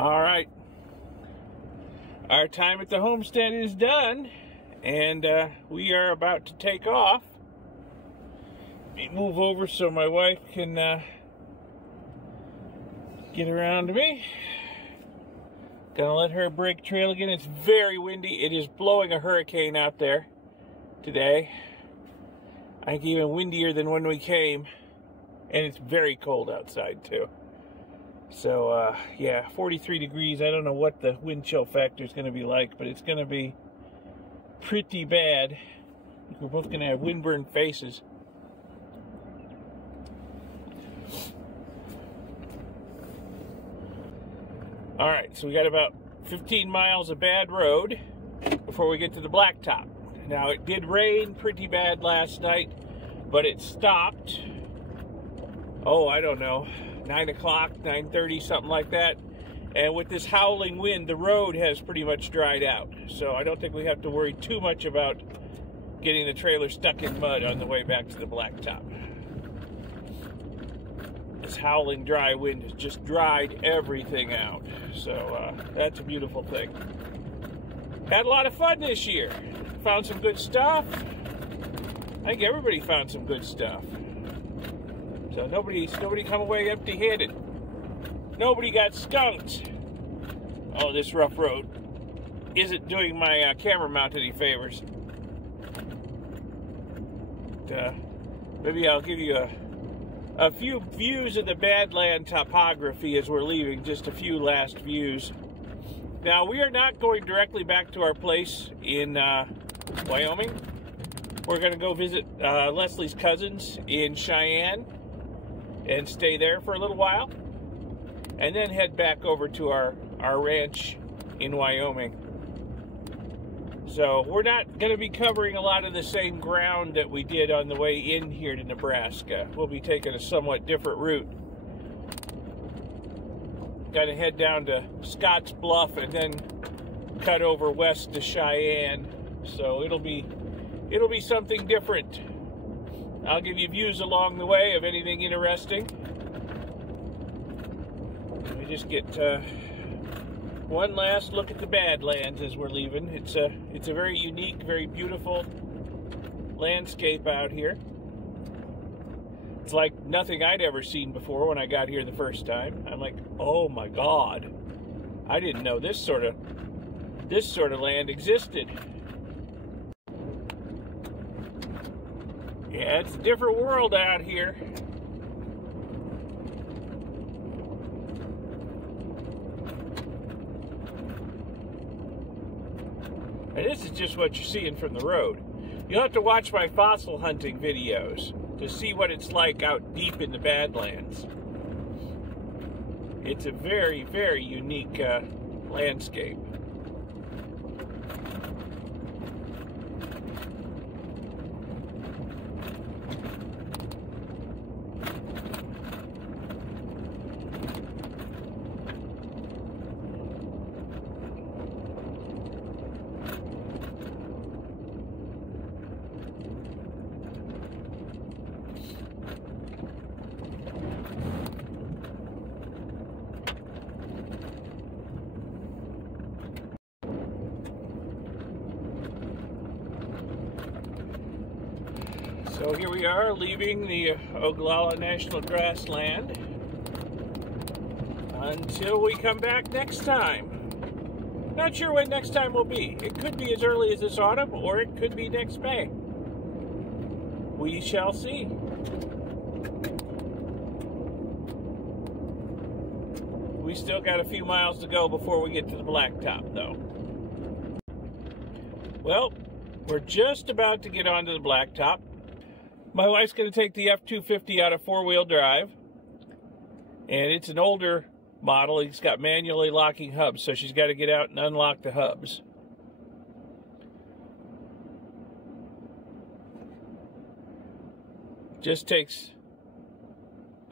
All right, our time at the homestead is done, and we are about to take off. Let me move over so my wife can get around to me. Gonna let her break trail again. It's very windy. It is blowing a hurricane out there today. I think even windier than when we came, and it's very cold outside too. So, yeah, 43 degrees. I don't know what the wind chill factor is going to be like, but it's going to be pretty bad. We're both going to have windburned faces. All right, so we got about 15 miles of bad road before we get to the blacktop. Now, it did rain pretty bad last night, but it stopped. Oh, I don't know. 9 o'clock, 9:30, something like that. And with this howling wind, the road has pretty much dried out. So I don't think we have to worry too much about getting the trailer stuck in mud on the way back to the blacktop. This howling dry wind has just dried everything out. So that's a beautiful thing. Had a lot of fun this year. Found some good stuff. I think everybody found some good stuff. So nobody come away empty-handed. Nobody got skunked. Oh, this rough road isn't doing my camera mount any favors. Maybe I'll give you a few views of the Badland topography as we're leaving. Just a few last views. Now, we are not going directly back to our place in Wyoming. We're going to go visit Leslie's cousins in Cheyenne and stay there for a little while, and then head back over to our ranch in Wyoming. So we're not going to be covering a lot of the same ground that we did on the way in here to Nebraska. We'll be taking a somewhat different route. Got to head down to Scotts Bluff and then cut over west to Cheyenne. So it'll be something different. I'll give you views along the way of anything interesting. Let me just get one last look at the Badlands as we're leaving. It's a very unique, very beautiful landscape out here. It's like nothing I'd ever seen before when I got here the first time. I'm like, oh my God, I didn't know this sort of land existed. Yeah, it's a different world out here. And this is just what you're seeing from the road. You'll have to watch my fossil hunting videos to see what it's like out deep in the Badlands. It's a very, very unique landscape. So here we are, leaving the Oglala National Grassland until we come back next time. Not sure when next time will be. It could be as early as this autumn, or it could be next May. We shall see. We still got a few miles to go before we get to the blacktop, though. Well, we're just about to get onto the blacktop. My wife's going to take the F-250 out of four-wheel drive, and it's an older model. It's got manually locking hubs, so she's got to get out and unlock the hubs. Just takes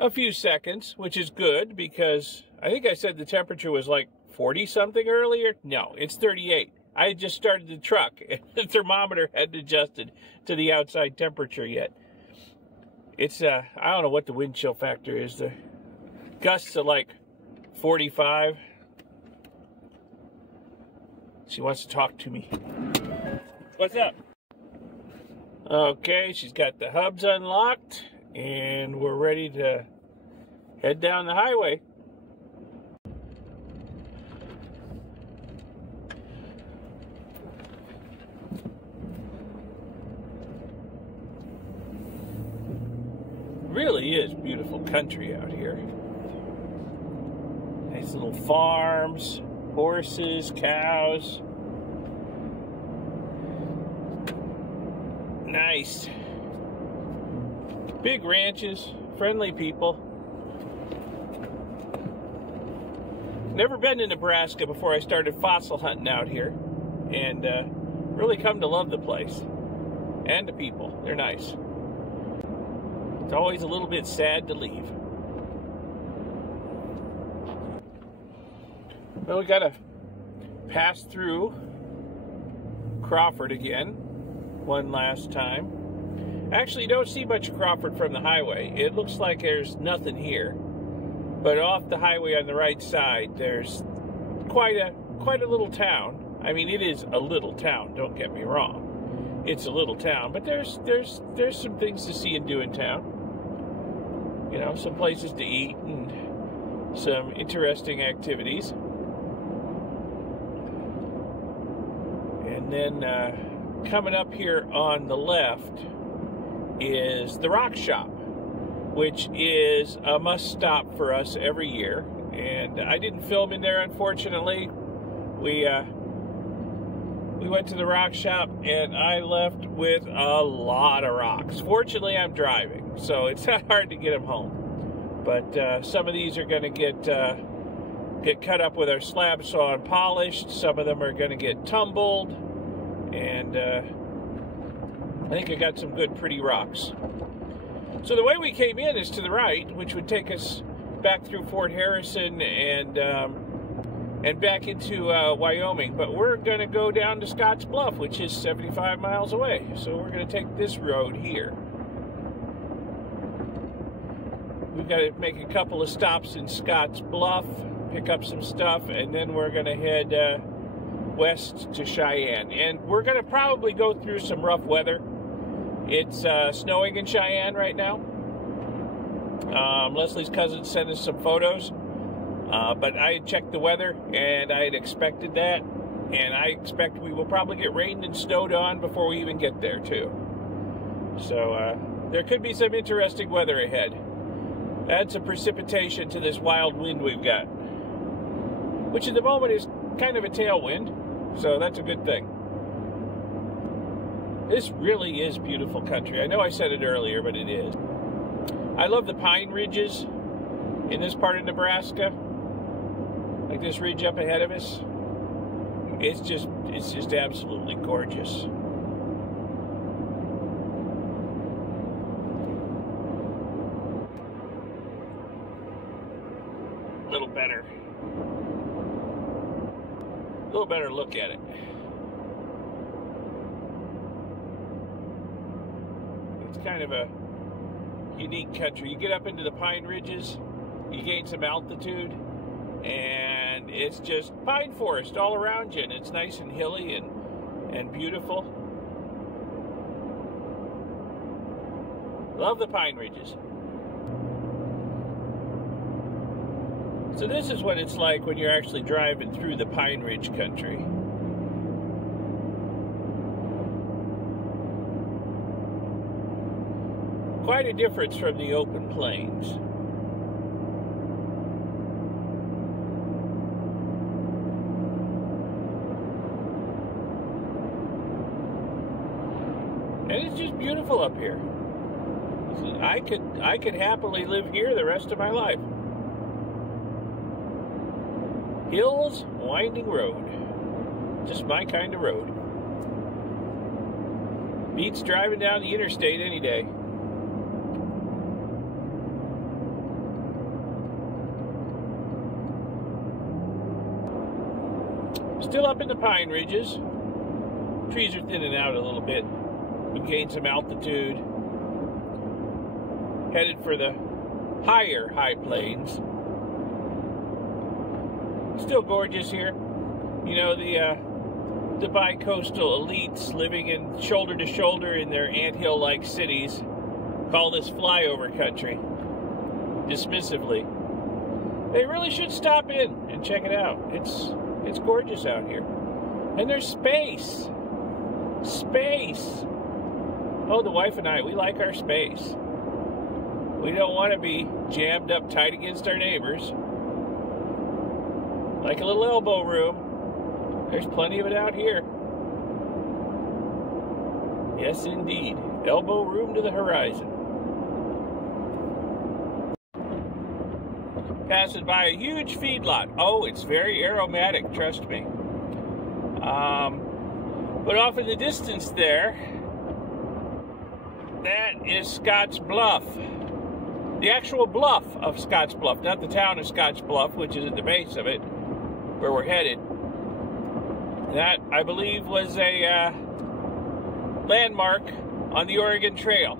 a few seconds, which is good, because I think I said the temperature was like 40-something earlier. No, it's 38. I had just started the truck, and the thermometer hadn't adjusted to the outside temperature yet. It's, I don't know what the wind chill factor is. The gusts are like 45. She wants to talk to me. What's up? Okay, she's got the hubs unlocked, and we're ready to head down the highway. Really is beautiful country out here. Nice little farms, horses, cows. Nice. Big ranches, friendly people. Never been to Nebraska before I started fossil hunting out here, and really come to love the place and the people. They're nice. It's always a little bit sad to leave. Well, we gotta pass through Crawford again, one last time. Actually, you don't see much of Crawford from the highway. It looks like there's nothing here. But off the highway on the right side, there's quite a little town. I mean, it is a little town, don't get me wrong. It's a little town, but there's some things to see and do in town. You know, some places to eat and some interesting activities. And then coming up here on the left is the Rock Shop, which is a must-stop for us every year. And I didn't film in there, unfortunately. We went to the Rock Shop, and I left with a lot of rocks. Fortunately, I'm driving, so it's not hard to get them home. But some of these are going to get cut up with our slab saw and polished. Some of them are going to get tumbled, and I think I got some good, pretty rocks. So the way we came in is to the right, which would take us back through Fort Harrison and back into Wyoming. But we're going to go down to Scotts Bluff, which is 75 miles away. So we're going to take this road here. We've got to make a couple of stops in Scotts Bluff, pick up some stuff, and then we're going to head west to Cheyenne. And we're going to probably go through some rough weather. It's snowing in Cheyenne right now. Leslie's cousin sent us some photos. But I had checked the weather, and I had expected that. And I expect we will probably get rained and snowed on before we even get there, too. So there could be some interesting weather ahead. Add some precipitation to this wild wind we've got, which at the moment is kind of a tailwind, so that's a good thing. This really is beautiful country. I know I said it earlier, but it is. I love the pine ridges in this part of Nebraska. Like this ridge up ahead of us. It's just absolutely gorgeous. A little better look at it. It's kind of a unique country. You get up into the pine ridges, you gain some altitude, and it's just pine forest all around you, and it's nice and hilly and beautiful. Love the pine ridges. So this is what it's like when you're actually driving through the Pine Ridge country. Quite a difference from the open plains. And it's just beautiful up here. I could happily live here the rest of my life. Hills, winding road. Just my kind of road. Beats driving down the interstate any day. Still up in the pine ridges. Trees are thinning out a little bit. We gained some altitude. Headed for the higher high plains. Still gorgeous here. You know, the bi-coastal elites living in shoulder to shoulder in their anthill-like cities call this flyover country dismissively. They really should stop in and check it out. It's gorgeous out here. And there's space. Space. Oh, the wife and I, we like our space. We don't want to be jammed up tight against our neighbors. Like a little elbow room. There's plenty of it out here. Yes, indeed. Elbow room to the horizon. Passing by a huge feedlot. Oh, it's very aromatic, trust me. But off in the distance there, that is Scotts Bluff. The actual bluff of Scotts Bluff, not the town of Scotts Bluff, which is at the base of it, where we're headed. That, I believe, was a landmark on the Oregon Trail.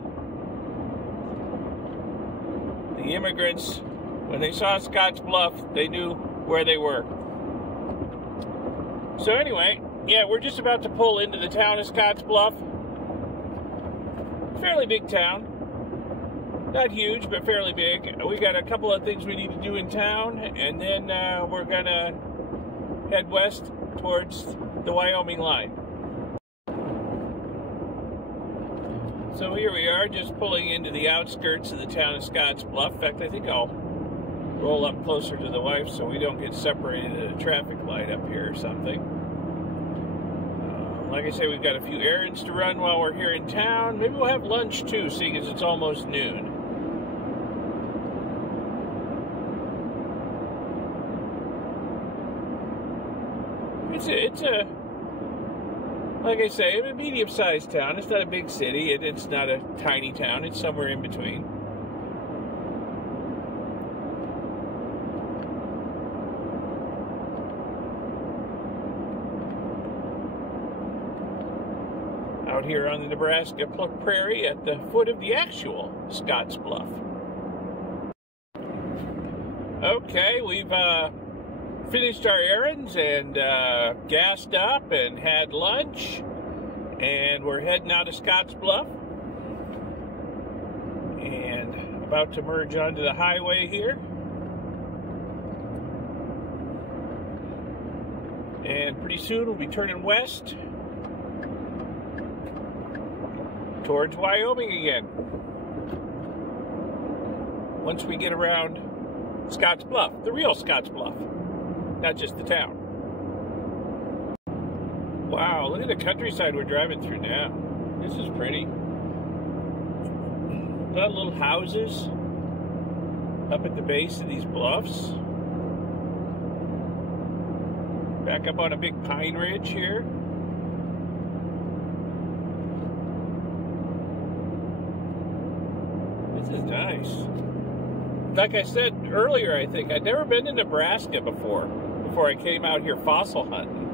The immigrants, when they saw Scotts Bluff, they knew where they were. So anyway, yeah, we're just about to pull into the town of Scotts Bluff. Fairly big town. Not huge, but fairly big. We got a couple of things we need to do in town, and then we're gonna head west towards the Wyoming line. So here we are, just pulling into the outskirts of the town of Scotts Bluff. In fact, I think I'll roll up closer to the wife so we don't get separated at a traffic light up here or something. Like I say, we've got a few errands to run while we're here in town. Maybe we'll have lunch too, seeing as it's almost noon. It's a like I say, a medium-sized town. It's not a big city, and it's not a tiny town. It's somewhere in between. Out here on the Nebraska prairie at the foot of the actual Scotts Bluff. Okay, we've finished our errands and gassed up and had lunch, and we're heading out of Scotts Bluff and about to merge onto the highway here. And pretty soon we'll be turning west towards Wyoming again. Once we get around Scotts Bluff, the real Scotts Bluff, not just the town. Wow, look at the countryside we're driving through now. This is pretty. Got little houses up at the base of these bluffs. Back up on a big pine ridge here. This is nice. Like I said earlier, I think, I'd never been to Nebraska before I came out here fossil hunting.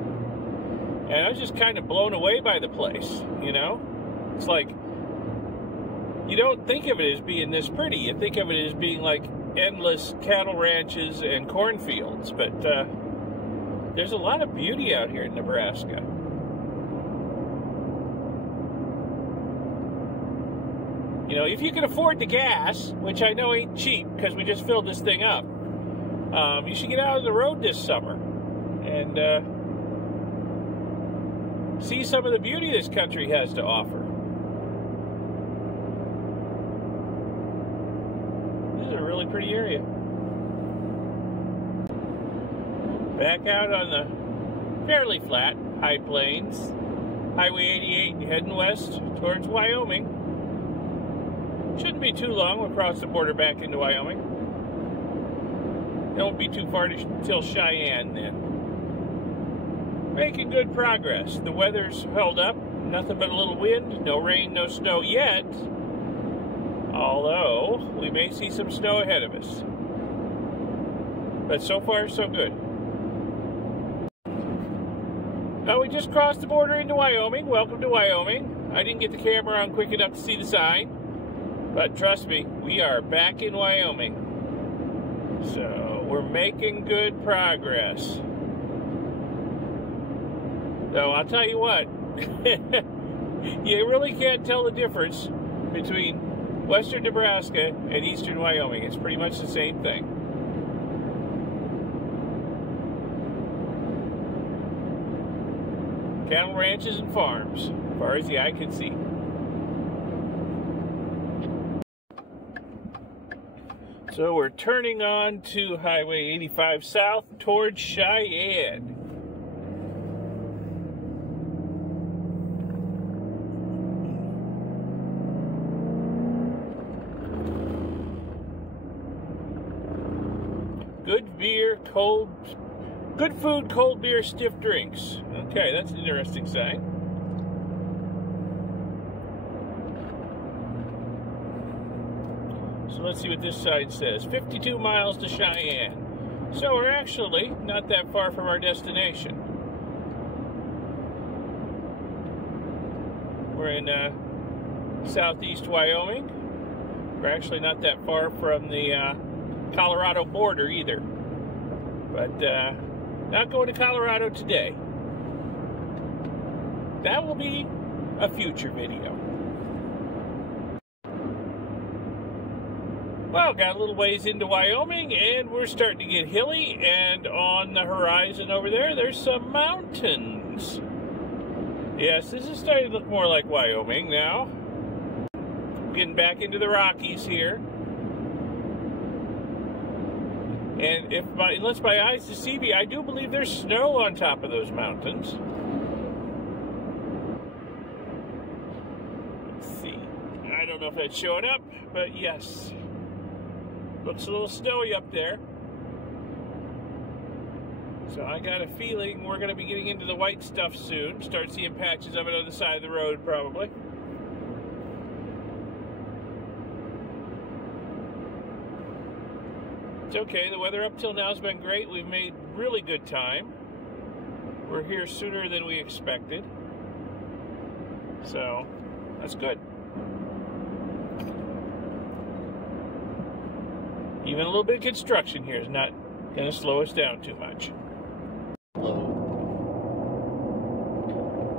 And I was just kind of blown away by the place, you know? It's like, you don't think of it as being this pretty. You think of it as being like endless cattle ranches and cornfields. But there's a lot of beauty out here in Nebraska. You know, if you can afford the gas, which I know ain't cheap because we just filled this thing up, you should get out on the road this summer and see some of the beauty this country has to offer. This is a really pretty area. Back out on the fairly flat high plains, Highway 88 heading west towards Wyoming. Shouldn't be too long. We'll cross the border back into Wyoming. It won't be too far till Cheyenne then. Making good progress. The weather's held up. Nothing but a little wind. No rain, no snow yet. Although, we may see some snow ahead of us. But so far, so good. Now, we just crossed the border into Wyoming. Welcome to Wyoming. I didn't get the camera on quick enough to see the sign. But trust me, we are back in Wyoming. So, we're making good progress. So I'll tell you what, you really can't tell the difference between western Nebraska and eastern Wyoming. It's pretty much the same thing. Cattle ranches and farms, as far as the eye can see. So we're turning on to Highway 85 south towards Cheyenne. Good beer, good food, cold beer, stiff drinks. Okay, that's an interesting sign. So let's see what this sign says. 52 miles to Cheyenne. So we're actually not that far from our destination. We're in southeast Wyoming. We're actually not that far from the Colorado border either. But not going to Colorado today. That will be a future video. Well, got a little ways into Wyoming, and we're starting to get hilly, and on the horizon over there, there's some mountains. Yes, this is starting to look more like Wyoming now. Getting back into the Rockies here. And unless my eyes deceive me, I do believe there's snow on top of those mountains. Let's see. I don't know if that's showing up, but yes. Looks a little snowy up there. So I got a feeling we're going to be getting into the white stuff soon. Start seeing patches of it on the side of the road, probably. It's okay. The weather up till now has been great. We've made really good time. We're here sooner than we expected. So, that's good. Even a little bit of construction here is not going to slow us down too much.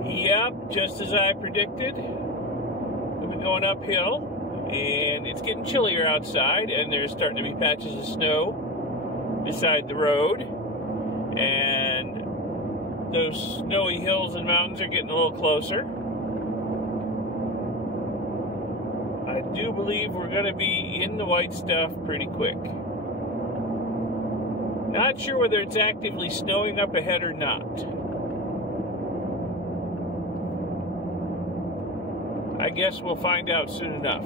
Yep, just as I predicted. We've been going uphill, and it's getting chillier outside, and there's starting to be patches of snow beside the road. And those snowy hills and mountains are getting a little closer. I do believe we're going to be in the white stuff pretty quick. Not sure whether it's actively snowing up ahead or not. I guess we'll find out soon enough.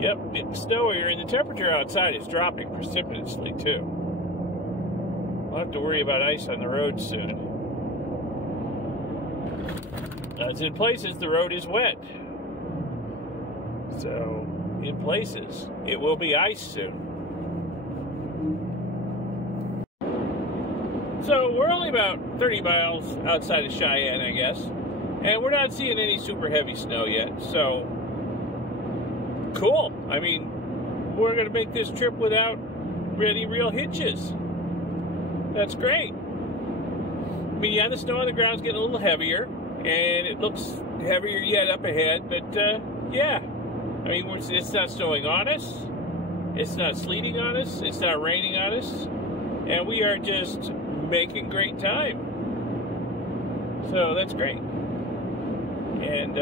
Yep, it's snowier, and the temperature outside is dropping precipitously too. We'll have to worry about ice on the road soon. As in places, the road is wet. So, in places, it will be ice soon. So, we're only about 30 miles outside of Cheyenne, I guess. And we're not seeing any super heavy snow yet, so cool. I mean, we're going to make this trip without any real hitches. That's great. I mean, yeah, the snow on the ground's getting a little heavier. And it looks heavier yet up ahead, but yeah. I mean, it's not snowing on us. It's not sleeting on us. It's not raining on us. And we are just making great time. So that's great. And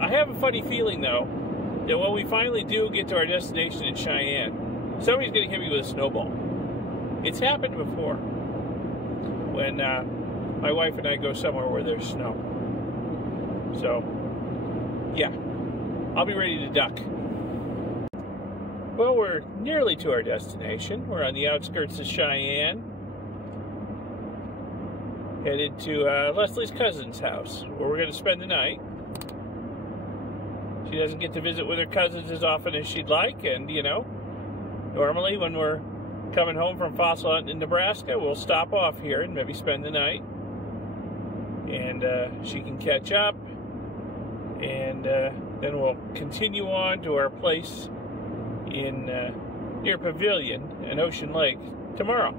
I have a funny feeling, though, that when we finally do get to our destination in Cheyenne, somebody's going to hit me with a snowball. It's happened before. When my wife and I go somewhere where there's snow. So, yeah, I'll be ready to duck. Well, we're nearly to our destination. We're on the outskirts of Cheyenne. Headed to Leslie's cousin's house, where we're going to spend the night. She doesn't get to visit with her cousins as often as she'd like, and, you know, normally when we're coming home from fossil hunting in Nebraska, we'll stop off here and maybe spend the night. And she can catch up. And then we'll continue on to our place in near Pavilion and Ocean Lake tomorrow.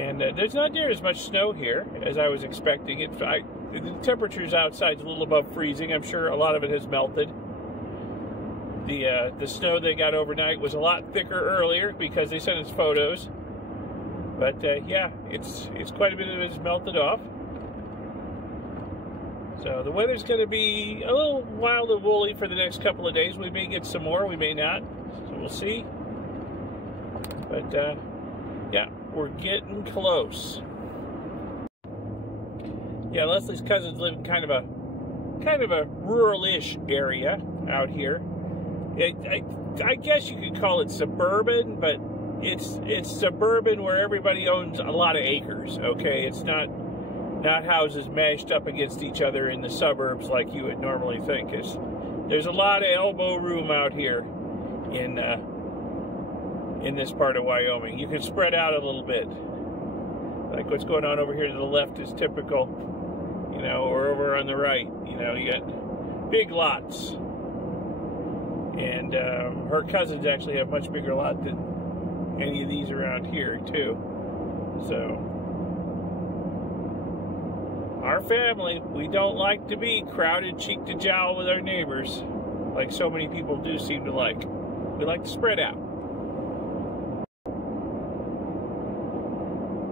And there's not near as much snow here as I was expecting. The temperatures outside is a little above freezing. I'm sure a lot of it has melted. The snow they got overnight was a lot thicker earlier because they sent us photos. But yeah, it's quite a bit of it has melted off. So the weather's going to be a little wild and woolly for the next couple of days. We may get some more, we may not. So we'll see. But yeah, we're getting close. Yeah, Leslie's cousins live in kind of a rural-ish area out here. I guess you could call it suburban, but it's suburban where everybody owns a lot of acres. Okay, it's not houses mashed up against each other in the suburbs like you would normally think. There's a lot of elbow room out here in this part of Wyoming. You can spread out a little bit. Like what's going on over here to the left is typical, you know, or over on the right, you know, you got big lots. And her cousins actually have much bigger lot than any of these around here too. So our family, we don't like to be crowded cheek to jowl with our neighbors like so many people do seem to like. We like to spread out.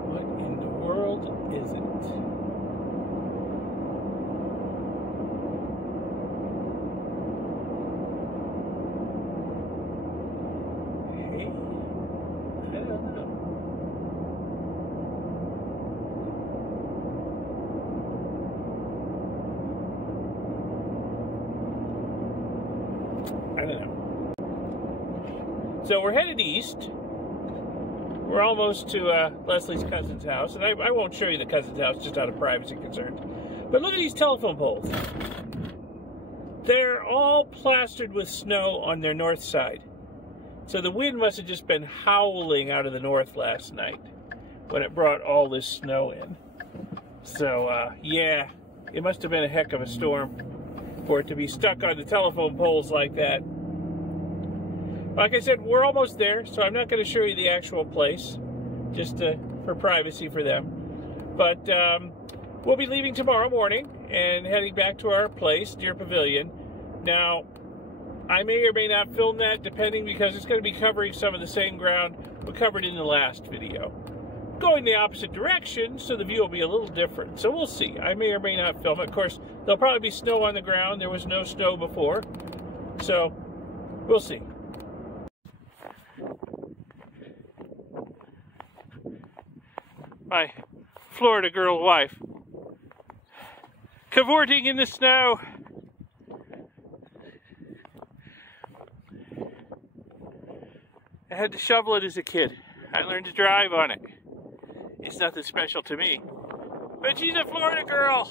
What in the world is it? Hey, I don't know. I don't know. So we're headed east. We're almost to Leslie's cousin's house. And I won't show you the cousin's house just out of privacy concerns. But look at these telephone poles. They're all plastered with snow on their north side. So the wind must have just been howling out of the north last night when it brought all this snow in. So, yeah, it must have been a heck of a storm for it to be stuck on the telephone poles like that. Like I said, we're almost there, so I'm not going to show you the actual place, just for privacy for them. But we'll be leaving tomorrow morning and heading back to our place, Deer Pavilion. Now, I may or may not film that, depending, because it's going to be covering some of the same ground we covered in the last video. Going the opposite direction, so the view will be a little different. So we'll see. I may or may not film it. Of course, there'll probably be snow on the ground. There was no snow before. So, we'll see. My Florida girl wife cavorting in the snow. I had to shovel it as a kid. I learned to drive on it. It's nothing special to me, but she's a Florida girl.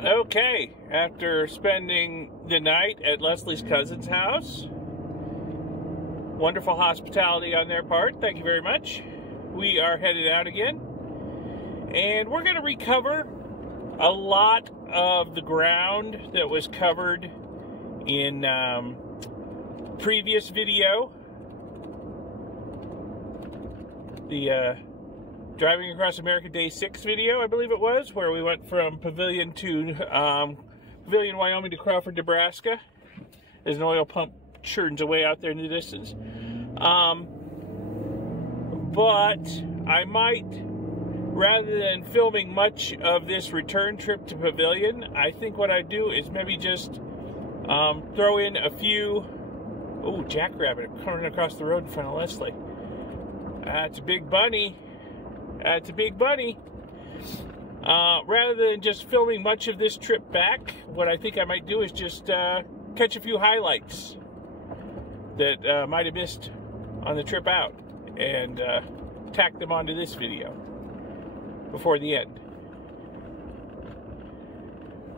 Okay, after spending the night at Leslie's cousin's house, wonderful hospitality on their part, thank you very much. We are headed out again, and we're going to recover a lot of the ground that was covered in previous video. The Driving Across America Day 6 video, I believe it was, where we went from Pavilion to Pavilion, Wyoming to Crawford, Nebraska, as an oil pump churns away out there in the distance. But I might, rather than filming much of this return trip to Pavilion, I think what I'd do is maybe just throw in a few... Oh, jackrabbit coming across the road in front of Leslie. It's a big bunny. It's a big bunny. Rather than just filming much of this trip back, what I think I might do is just catch a few highlights that might have missed on the trip out and tack them onto this video before the end.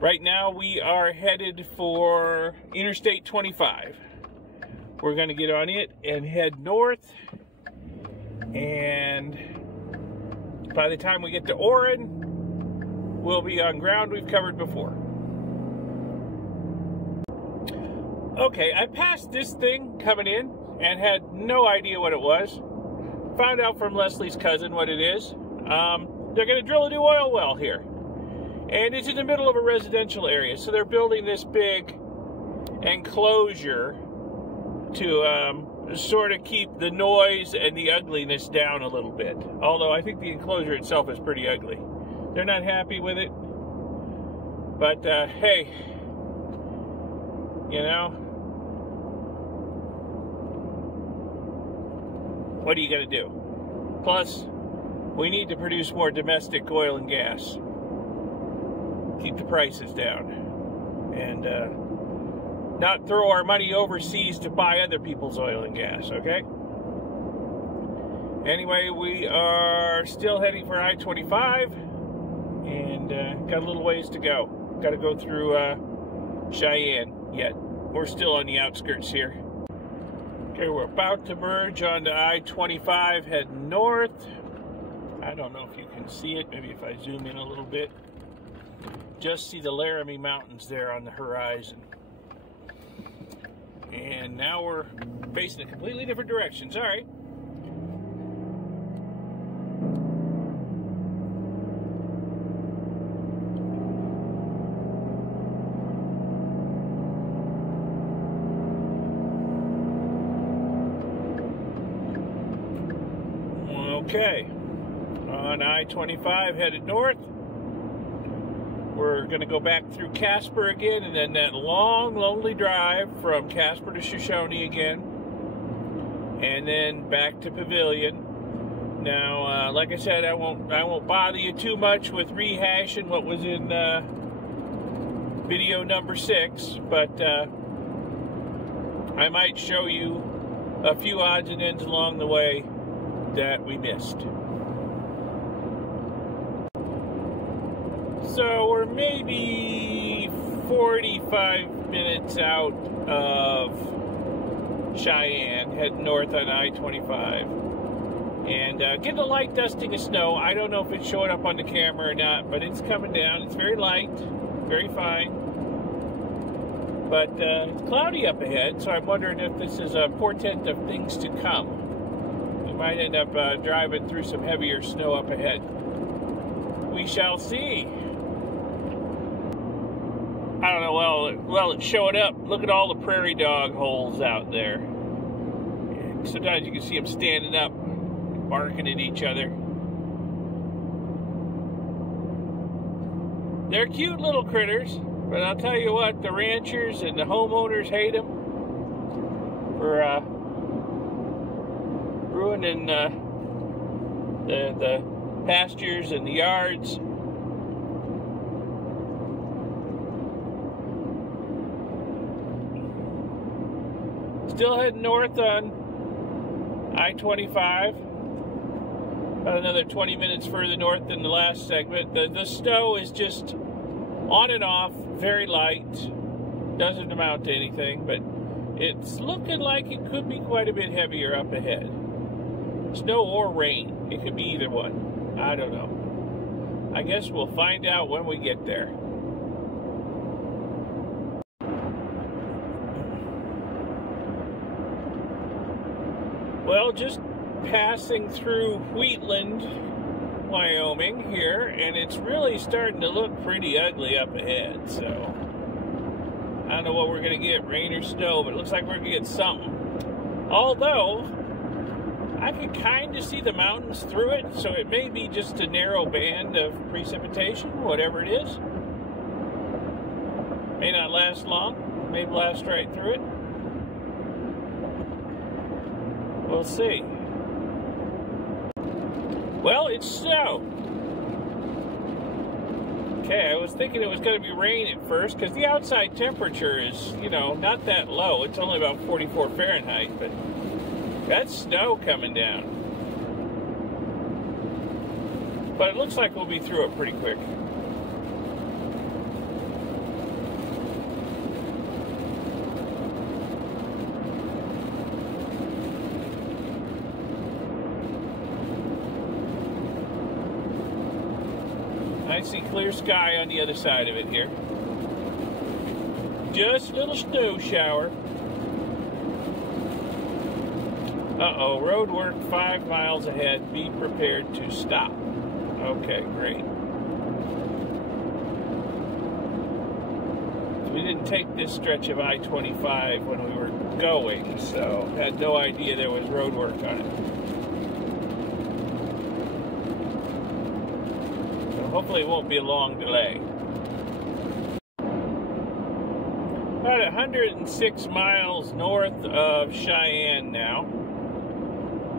Right now we are headed for Interstate 25. We're going to get on it and head north, and by the time we get to Orrin, we'll be on ground we've covered before. Okay, I passed this thing coming in and had no idea what it was. Found out from Leslie's cousin what it is. They're going to drill a new oil well here. And it's in the middle of a residential area. So they're building this big enclosure to sort of keep the noise and the ugliness down a little bit. Although I think the enclosure itself is pretty ugly. They're not happy with it. But, hey, you know, what are you going to do? Plus, we need to produce more domestic oil and gas. Keep the prices down. And not throw our money overseas to buy other people's oil and gas, okay? Anyway, we are still heading for I-25. And got a little ways to go. Got to go through Cheyenne yet. We're still on the outskirts here. Okay, we're about to merge onto I-25, heading north. I don't know if you can see it. Maybe if I zoom in a little bit. Just see the Laramie Mountains there on the horizon. And now we're facing a completely different direction. Sorry. Okay, on I-25 headed north. We're going to go back through Casper again, and then that long, lonely drive from Casper to Shoshone again, and then back to Pavilion. Now, like I said, I won't bother you too much with rehashing what was in video number 6, but I might show you a few odds and ends along the way that we missed. So we're maybe 45 minutes out of Cheyenne, heading north on I-25. And getting a light dusting of snow. I don't know if it's showing up on the camera or not, but it's coming down. It's very light, very fine. But it's cloudy up ahead, so I'm wondering if this is a portent of things to come. We might end up driving through some heavier snow up ahead. We shall see. I don't know, well, it's showing up. Look at all the prairie dog holes out there. And sometimes you can see them standing up, barking at each other. They're cute little critters, but I'll tell you what, the ranchers and the homeowners hate them for ruining the pastures and the yards. Still heading north on I-25. About another 20 minutes further north than the last segment. The snow is just on and off, very light. Doesn't amount to anything, but it's looking like it could be quite a bit heavier up ahead. Snow or rain. It could be either one. I don't know. I guess we'll find out when we get there. Well, just passing through Wheatland, Wyoming here, and it's really starting to look pretty ugly up ahead, so I don't know what we're going to get, rain or snow, but it looks like we're going to get something. Although, I can kind of see the mountains through it, so it may be just a narrow band of precipitation, whatever it is. May not last long, may blast right through it. We'll see. Well, it's snow. Okay, I was thinking it was going to be rain at first because the outside temperature is, you know, not that low. It's only about 44 Fahrenheit, but that's snow coming down. But it looks like we'll be through it pretty quick. I see clear sky on the other side of it here. Just a little snow shower. Uh-oh, road work 5 miles ahead. Be prepared to stop. Okay, great. We didn't take this stretch of I-25 when we were going, so had no idea there was road work on it. So hopefully it won't be a long delay. About 106 miles north of Cheyenne now.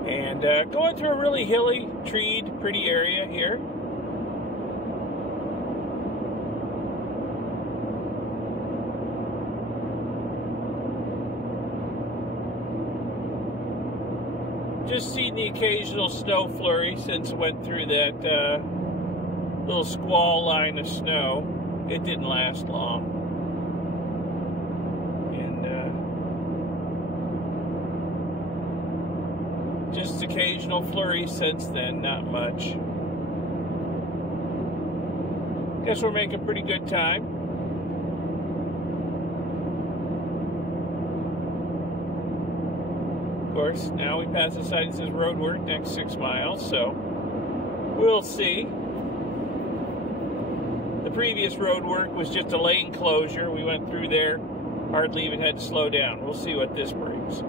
And going through a really hilly, treed, pretty area here. Just seen the occasional snow flurry since went through that little squall line of snow. It didn't last long. Just occasional flurry since then, not much. Guess we're making pretty good time. Of course, now we pass the sign that says road work next 6 miles, so we'll see. The previous road work was just a lane closure. We went through there, hardly even had to slow down. We'll see what this brings.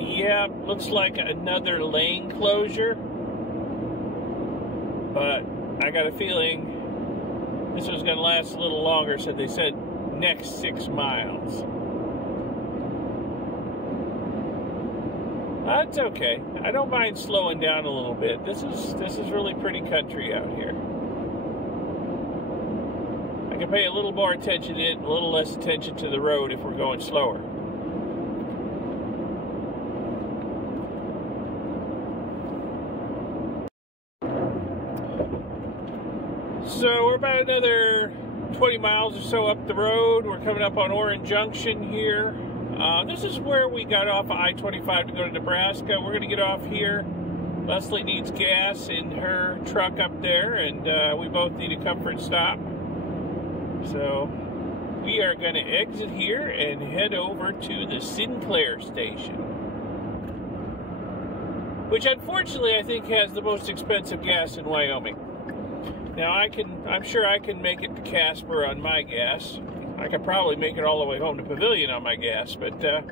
Yeah, looks like another lane closure, but I got a feeling this was going to last a little longer, so they said next 6 miles. That's okay. I don't mind slowing down a little bit. This is really pretty country out here. I can pay a little more attention to it, a little less attention to the road if we're going slower. So we're about another 20 miles or so up the road. We're coming up on Orange Junction here. This is where we got off of I-25 to go to Nebraska. We're going to get off here. Leslie needs gas in her truck up there, and we both need a comfort stop. So we are going to exit here and head over to the Sinclair station, which unfortunately I think has the most expensive gas in Wyoming. Now I'm sure I can make it to Casper on my gas. I could probably make it all the way home to Pavilion on my gas, but the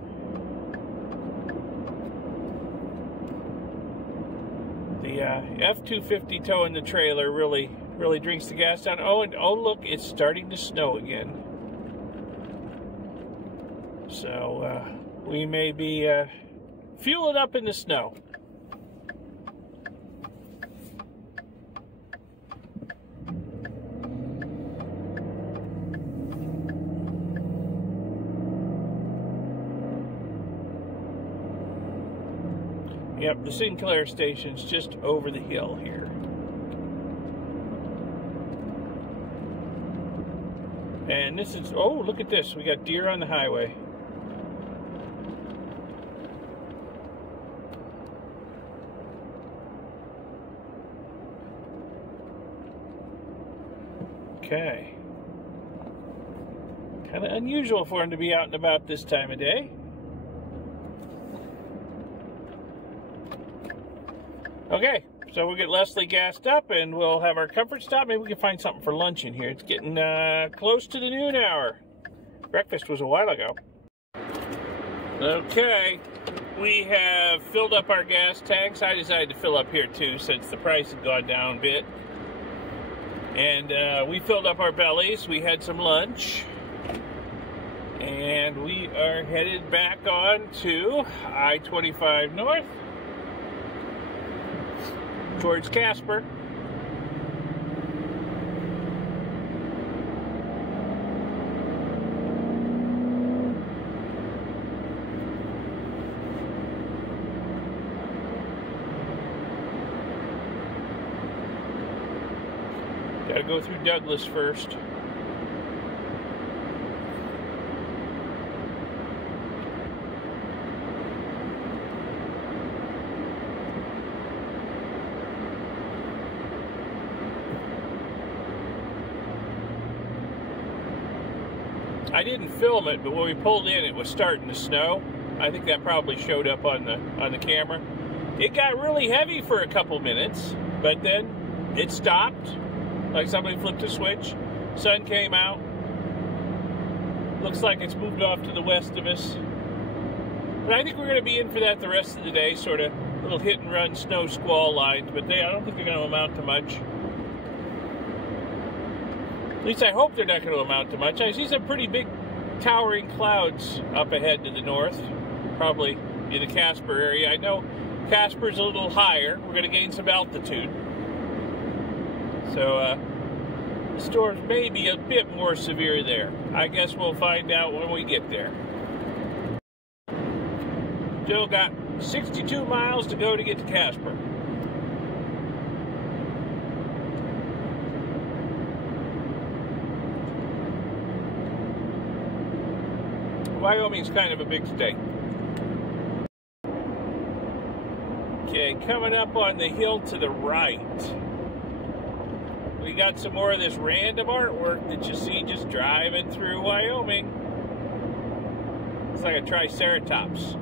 F-250 towing the trailer really drinks the gas down. Oh, and oh look, it's starting to snow again. So we may be fueling up in the snow. Yep, the Sinclair station's just over the hill here. And this is, oh, look at this. We got deer on the highway. Okay. Kind of unusual for him to be out and about this time of day. Okay, so we'll get Leslie gassed up and we'll have our comfort stop. Maybe we can find something for lunch in here. It's getting close to the noon hour. Breakfast was a while ago. Okay, we have filled up our gas tanks. I decided to fill up here too since the price had gone down a bit. And we filled up our bellies. We had some lunch. And we are headed back on to I-25 North. Towards Casper. Gotta go through Douglas first. I didn't film it, but when we pulled in, it was starting to snow. I think that probably showed up on the camera. It got really heavy for a couple minutes, but then it stopped, like somebody flipped a switch. Sun came out. Looks like it's moved off to the west of us. But I think we're going to be in for that the rest of the day, sort of little hit and run snow squall lines, but I don't think they're going to amount to much. At least I hope they're not going to amount to much. I see some pretty big towering clouds up ahead to the north, probably in the Casper area. I know Casper's a little higher. We're going to gain some altitude. So the storms may be a bit more severe there. I guess we'll find out when we get there. Still got 62 miles to go to get to Casper. Wyoming's kind of a big state. Okay, coming up on the hill to the right, we got some more of this random artwork that you see just driving through Wyoming. It's like a triceratops.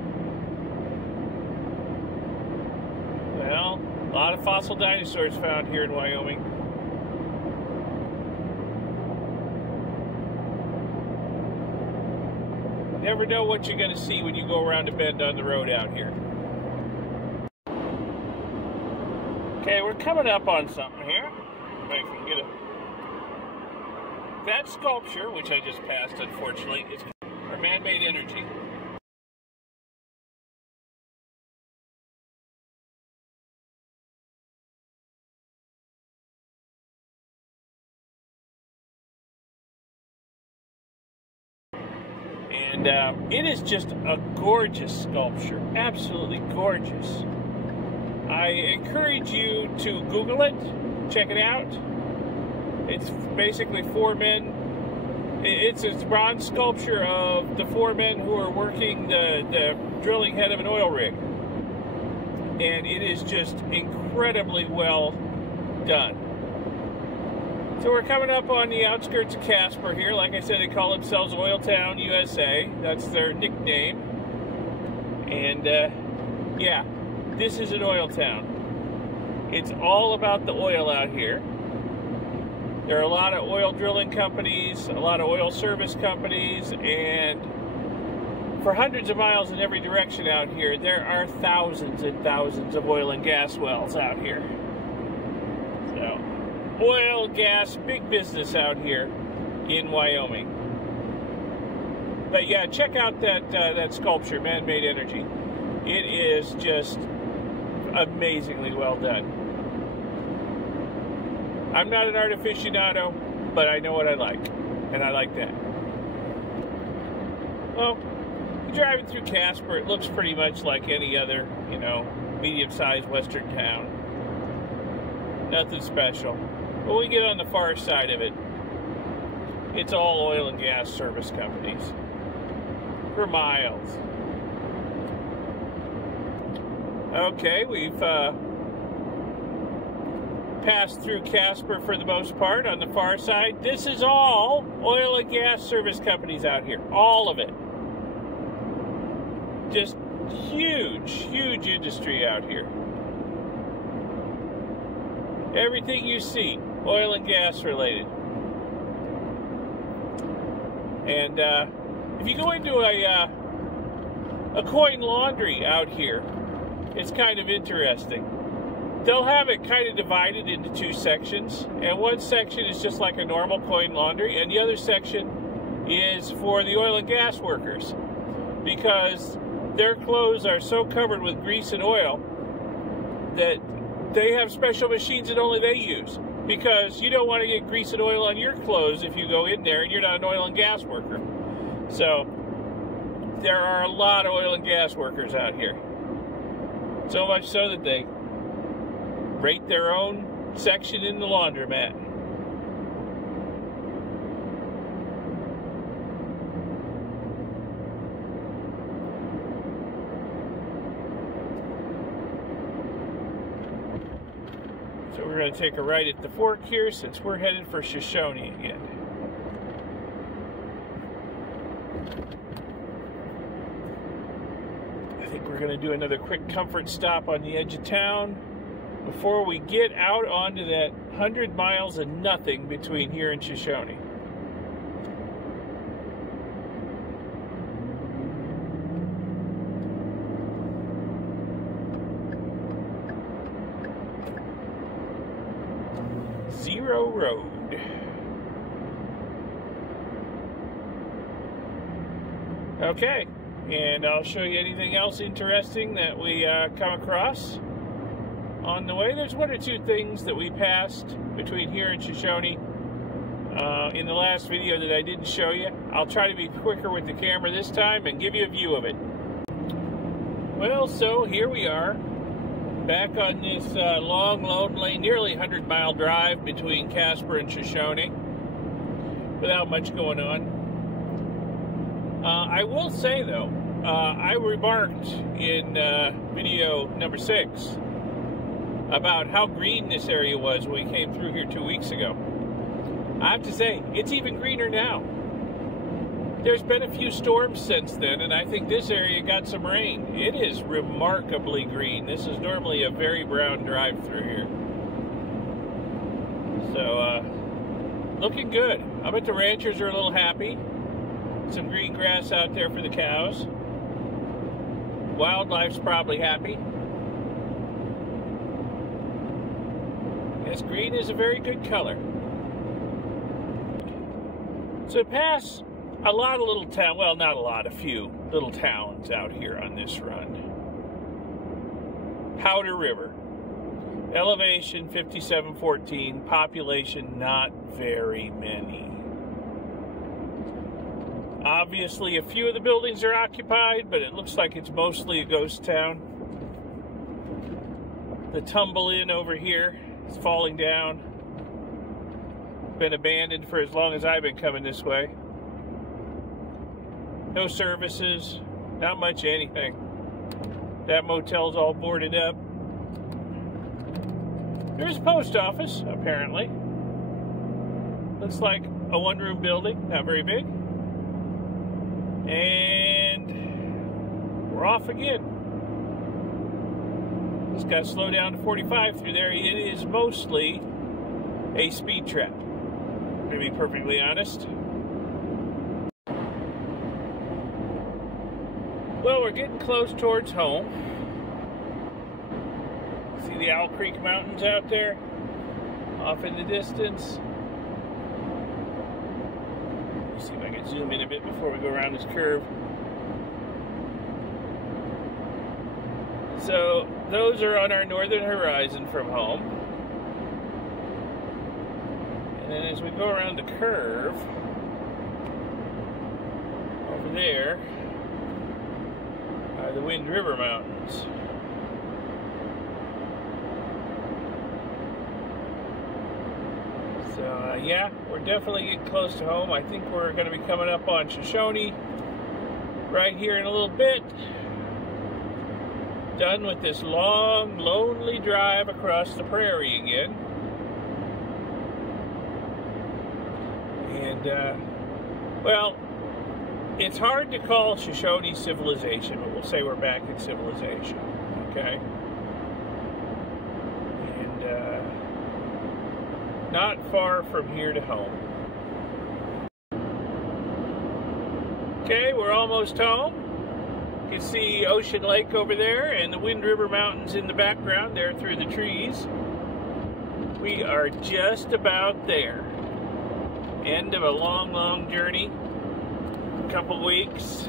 Well, a lot of fossil dinosaurs found here in Wyoming. Never know what you're going to see when you go around a bend on the road out here. Okay, we're coming up on something here. If I can get that sculpture, which I just passed, unfortunately, is for man-made energy. And it is just a gorgeous sculpture, absolutely gorgeous. I encourage you to Google it, check it out. It's basically four men. It's a bronze sculpture of the four men who are working the drilling head of an oil rig. And it is just incredibly well done. So we're coming up on the outskirts of Casper here. Like I said, they call themselves Oil Town, USA. That's their nickname. And yeah, this is an oil town. It's all about the oil out here. There are a lot of oil drilling companies, a lot of oil service companies, and for hundreds of miles in every direction out here, there are thousands and thousands of oil and gas wells out here. So, oil, gas, big business out here in Wyoming. But yeah, check out that sculpture, Man-Made Energy. It is just amazingly well done. I'm not an art aficionado, but I know what I like, and I like that. Well, driving through Casper, it looks pretty much like any other, you know, medium-sized western town. Nothing special. But we get on the far side of it, it's all oil and gas service companies for miles. Okay, we've passed through Casper for the most part on the far side. This is all oil and gas service companies out here. All of it. Just huge, huge industry out here. Everything you see, oil and gas related. And if you go into a coin laundry out here, it's kind of interesting. They'll have it kind of divided into two sections, and one section is just like a normal coin laundry, and the other section is for the oil and gas workers, because their clothes are so covered with grease and oil that they have special machines that only they use, because you don't want to get grease and oil on your clothes if you go in there and you're not an oil and gas worker. So there are a lot of oil and gas workers out here. So much so that they rate their own section in the laundromat. So we're going to take a right at the fork here since we're headed for Shoshone again. going to do another quick comfort stop on the edge of town before we get out onto that 100 miles of nothing between here and Shoshone. Zero Road. Okay, and I'll show you anything else interesting that we come across on the way. There's one or two things that we passed between here and Shoshone in the last video that I didn't show you. I'll try to be quicker with the camera this time and give you a view of it. Well, so here we are, back on this long, lonely, nearly 100-mile drive between Casper and Shoshone, without much going on. I will say, though, I remarked in video number 6 about how green this area was when we came through here 2 weeks ago. I have to say, it's even greener now. There's been a few storms since then, and I think this area got some rain. It is remarkably green. This is normally a very brown drive-through here. So, looking good. I bet the ranchers are a little happy. Some green grass out there for the cows. Wildlife's probably happy. Yes, green is a very good color. So pass a lot of little towns, well, not a lot, a few little towns out here on this run. Powder River. Elevation 5714, population not very many. Obviously, a few of the buildings are occupied, but it looks like it's mostly a ghost town. The Tumble Inn over here is falling down. Been abandoned for as long as I've been coming this way. No services, not much anything. That motel's all boarded up. There's a post office, apparently. Looks like a one-room building, not very big. And we're off again. Just got to slow down to 45 through there. It is mostly a speed trap, to be perfectly honest. Well, we're getting close towards home. See the Owl Creek Mountains out there, off in the distance. Let's see if I can zoom in a bit before we go around this curve. So, those are on our northern horizon from home. And then as we go around the curve, over there, are the Wind River Mountains. So, yeah, we're definitely getting close to home. I think we're going to be coming up on Shoshone right here in a little bit. Done with this long, lonely drive across the prairie again. And, well, it's hard to call Shoshone civilization, but we'll say we're back in civilization, okay? And, not far from here to home. Okay, we're almost home. You can see Ocean Lake over there and the Wind River Mountains in the background there through the trees. We are just about there. End of a long, long journey. A couple weeks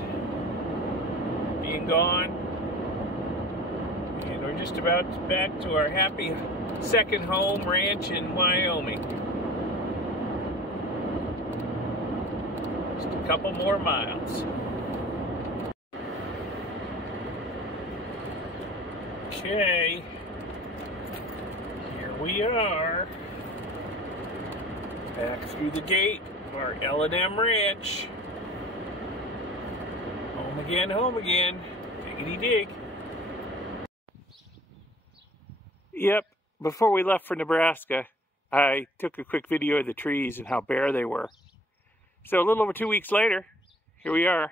being gone. And we're just about back to our happy second home ranch in Wyoming. Just a couple more miles. Okay, here we are, back through the gate of our L&M Ranch. Home again, home again. Diggity dig. Yep, before we left for Nebraska, I took a quick video of the trees and how bare they were. So a little over 2 weeks later, here we are,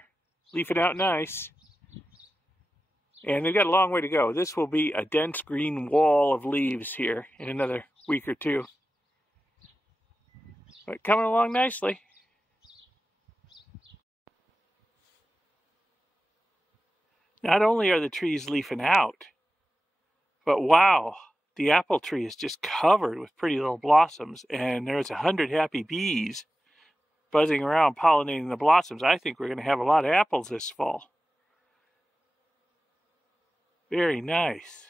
leafing out nice. And they've got a long way to go. This will be a dense green wall of leaves here in another week or two. But coming along nicely. Not only are the trees leafing out, but wow, the apple tree is just covered with pretty little blossoms, and there's 100 happy bees buzzing around pollinating the blossoms. I think we're going to have a lot of apples this fall. Very nice.